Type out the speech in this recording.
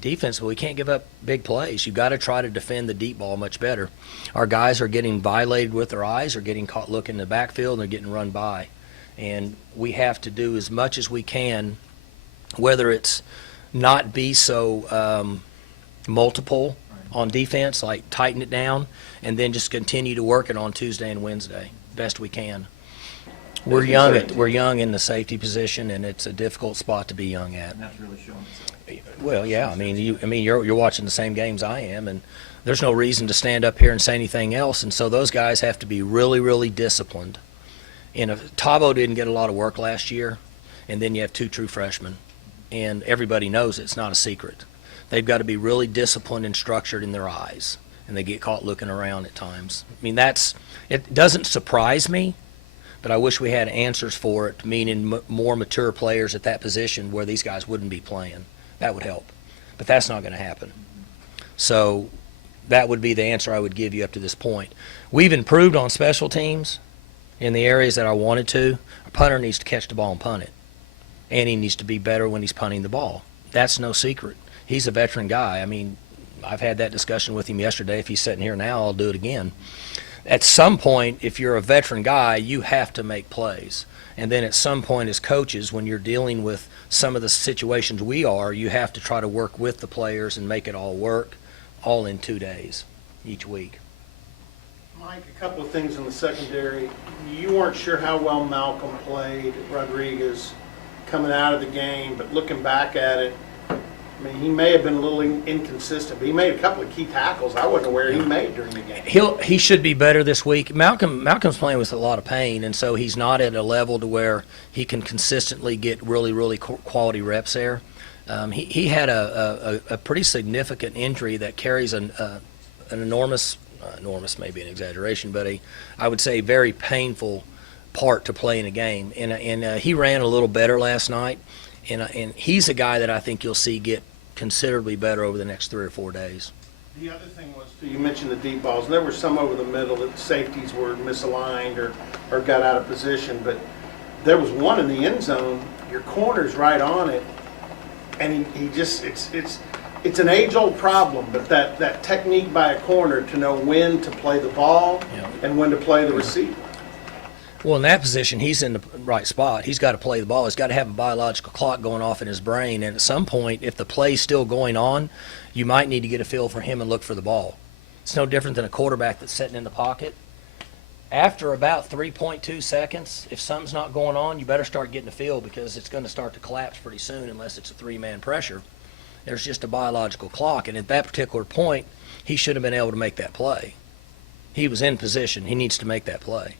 defense, but we can't give up big plays. You've got to try to defend the deep ball much better. Our guys are getting violated with their eyes, or getting caught looking in the backfield, and they're getting run by. And we have to do as much as we can, whether it's not be so multiple on defense, like tighten it down, and then just continue to work it on Tuesday and Wednesday best we can. We're young in the safety position, and it's a difficult spot to be young at. And that's really showing itself. Well, yeah. I mean, you're watching the same games I am, and there's no reason to stand up here and say anything else. And so those guys have to be really, really disciplined. And Tabo didn't get a lot of work last year, and then you have 2 true freshmen, and everybody knows it's not a secret. They've got to be really disciplined and structured in their eyes, and they get caught looking around at times. I mean, it doesn't surprise me, but I wish we had answers for it, meaning more mature players at that position where these guys wouldn't be playing. That would help, but that's not going to happen. So that would be the answer I would give you up to this point. We've improved on special teams in the areas that I wanted to. Our punter needs to catch the ball and punt it, and he needs to be better when he's punting the ball. That's no secret. He's a veteran guy. I mean, I've had that discussion with him yesterday. If he's sitting here now, I'll do it again. At some point, if you're a veteran guy, you have to make plays. And then at some point as coaches, when you're dealing with some of the situations we are, you have to try to work with the players and make it all work, all in 2 days each week. Mike, a couple of things in the secondary. You weren't sure how well Malcolm played Rodriguez coming out of the game, but looking back at it, I mean, he may have been a little inconsistent, but he made a couple of key tackles I wasn't aware he made during the game. He should be better this week. Malcolm's playing with a lot of pain, and so he's not at a level to where he can consistently get really, really quality reps there. He had a pretty significant injury that carries an enormous may be an exaggeration, but I would say very painful part to play in a game. And he ran a little better last night. And he's a guy that I think you'll see get considerably better over the next 3 or 4 days. The other thing was, you mentioned the deep balls, and there were some over the middle that safeties were misaligned or got out of position, but there was one in the end zone, your corner's right on it, and he just, it's an age-old problem, but that technique by a corner to know when to play the ball and when to play the receiver. Well, in that position, he's in the right spot. He's got to play the ball. He's got to have a biological clock going off in his brain. And at some point, if the play's still going on, you might need to get a feel for him and look for the ball. It's no different than a quarterback that's sitting in the pocket. After about 3.2 seconds, if something's not going on, you better start getting a feel, because it's going to start to collapse pretty soon unless it's a 3-man pressure. There's just a biological clock. And at that particular point, he should have been able to make that play. He was in position. He needs to make that play.